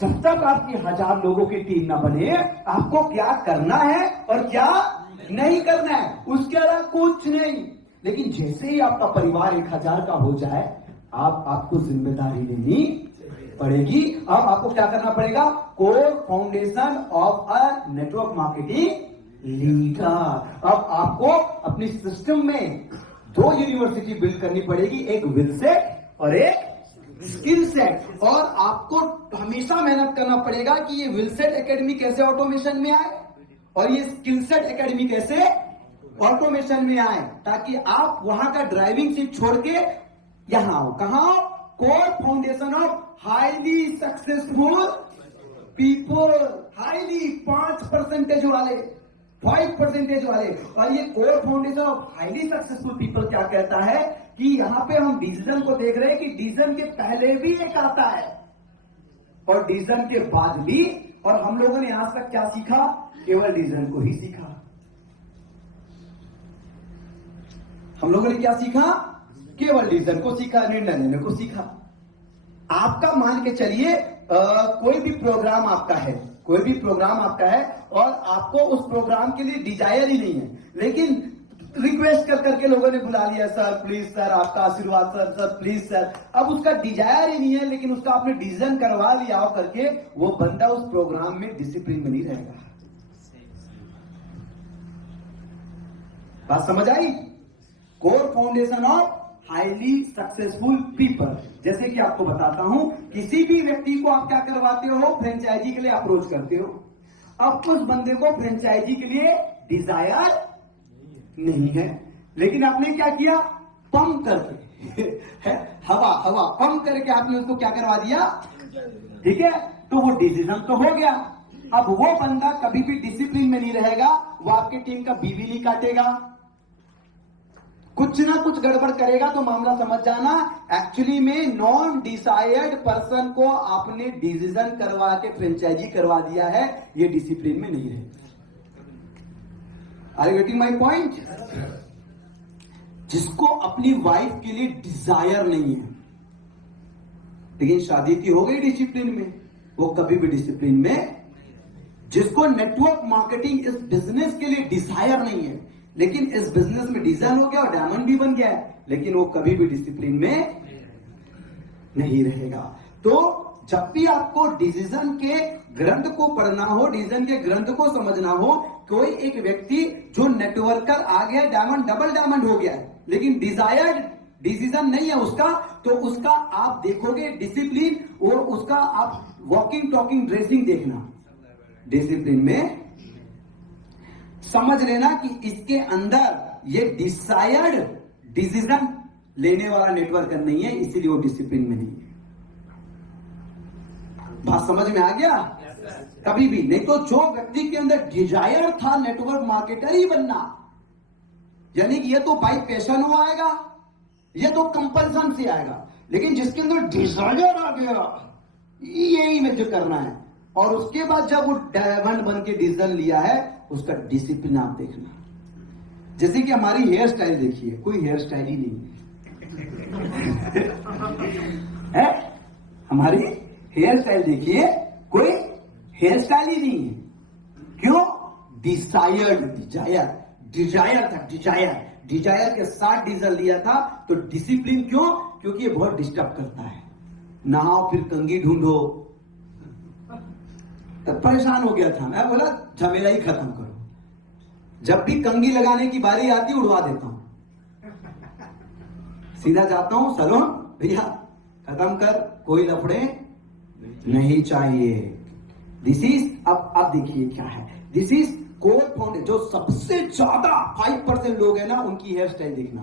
जब तक आपकी 1000 लोगों की टीम ना बने, आपको क्या करना है और क्या नहीं करना है, उसके अलावा कुछ नहीं। लेकिन जैसे ही आपका परिवार 1000 का हो जाए, आपको जिम्मेदारी लेनी पड़ेगी। अब आपको क्या करना पड़ेगा? Core foundation of a network marketing leader. अब आपको अपनी सिस्टम में 2 यूनिवर्सिटी बिल्ड करनी पड़ेगी, एक विल सेट और एक स्किल सेट। और आपको हमेशा मेहनत करना पड़ेगा कि ये विल सेट एकेडमी कैसे ऑटोमेशन में आए और ये स्किल सेट एकेडमी कैसे ऑटोमेशन में आए, ताकि आप वहां का ड्राइविंग सीट छोड़ के यहां आओ। कहां? Core foundation of highly successful people. Highly 5% वाले, 5% वाले। और ये core foundation of highly successful people क्या कहता है कि यहां पे हम डिसीजन को देख रहे हैं कि डिसीजन के पहले भी एक आता है और डिसीजन के बाद भी। और हम लोगों ने आज तक क्या सीखा? केवल डिसीजन को ही सीखा। हम लोगों ने क्या सीखा? केवल डिसीजन को सीखा, निर्णय लेने को सीखा। आपका मान के चलिए कोई भी प्रोग्राम आपका है, कोई भी प्रोग्राम आपका है और आपको उस प्रोग्राम के लिए डिजायर ही नहीं है, लेकिन रिक्वेस्ट कर करके लोगों ने बुला लिया, सर प्लीज सर आपका आशीर्वाद सर, सर प्लीज सर। अब उसका डिजायर ही नहीं है, लेकिन उसका आपने डिसीजन करवा लिया हो करके, वो बंदा उस प्रोग्राम में डिसिप्लिन में नहीं रहेगा। बात समझ आई? Core foundation of highly successful people. जैसे कि आपको बताता हूं, किसी भी व्यक्ति को आप क्या करवाते हो? फ्रेंचाइजी के लिए अप्रोच करते हो। अब उस बंदे को फ्रेंचाइजी के लिए डिजायर नहीं है, लेकिन आपने क्या किया? पंप करके हवा पंप करके आपने उसको क्या करवा दिया? ठीक है, तो वो डिसीजन तो हो गया। अब वो बंदा कभी भी डिसिप्लिन में नहीं रहेगा, वो आपके टीम का बीवी नहीं काटेगा, कुछ ना कुछ गड़बड़ करेगा। तो मामला समझ जाना, एक्चुअली में नॉन डिसाइड पर्सन को आपने डिसीजन करवा के फ्रेंचाइजी करवा दिया है, ये डिसिप्लिन में नहीं रहेगा। Are you getting my point? जिसको अपनी वाइफ के लिए डिजायर नहीं है, लेकिन शादी की हो गई डिसिप्लिन में, वो कभी भी डिसिप्लिन में। जिसको नेटवर्क मार्केटिंग इस बिजनेस के लिए डिजायर नहीं है, लेकिन इस बिजनेस में डिजाइन हो गया और डायमंड भी बन गया है, लेकिन वो कभी भी डिसिप्लिन में नहीं रहेगा। तो जब भी आपको डिसीजन के ग्रंथ को पढ़ना हो, डिसीजन के ग्रंथ को समझना हो, कोई एक व्यक्ति जो नेटवर्कर आ गया, डायमंड डबल डायमंड हो गया है, लेकिन डिजायर्ड डिसीजन नहीं है उसका, तो उसका आप देखोगे डिसिप्लिन, और उसका आप वॉकिंग टॉकिंग ड्रेसिंग देखना डिसिप्लिन में। समझ लेना कि इसके अंदर ये डिसायर्ड डिसीजन लेने वाला नेटवर्कर नहीं है, इसीलिए वो डिसिप्लिन में नहीं है। बात समझ में आ गया? कभी भी नहीं। तो जो व्यक्ति के अंदर डिजायर था नेटवर्क मार्केटर ही बनना, यानी कि ये तो बाई पैशन हो आएगा, ये तो कंपल्सन से आएगा, लेकिन जिसके अंदर डिजायर आ गया, यही मुझे करना है, और उसके बाद जब वो डायमंड बन के डिसीजन लिया है, उसका डिसिप्लिन आप देखना। जैसे कि हमारी हेयर स्टाइल देखिए, कोई हेयर स्टाइल ही नहीं है। हमारी हेयर स्टाइल देखिए, कोई हेयर स्टाइल ही नहीं है। क्यों? डिजायर था, डिजायर के साथ डिसीजन लिया था। तो डिसिप्लिन क्यों? क्योंकि ये बहुत डिस्टर्ब करता है। नहाओ फिर कंघी ढूंढो, तब परेशान हो गया था। मैं बोला झमेला ही खत्म करो, जब भी कंघी लगाने की बारी आती उड़वा देता हूं, सीधा जाता हूं सलोन, भैया खत्म कर, कोई लफड़े नहीं चाहिए। दिस इज, अब देखिए क्या है, दिस इज कोर फाउंडेशन। जो सबसे ज्यादा 5% लोग है ना, उनकी हेयर स्टाइल देखना।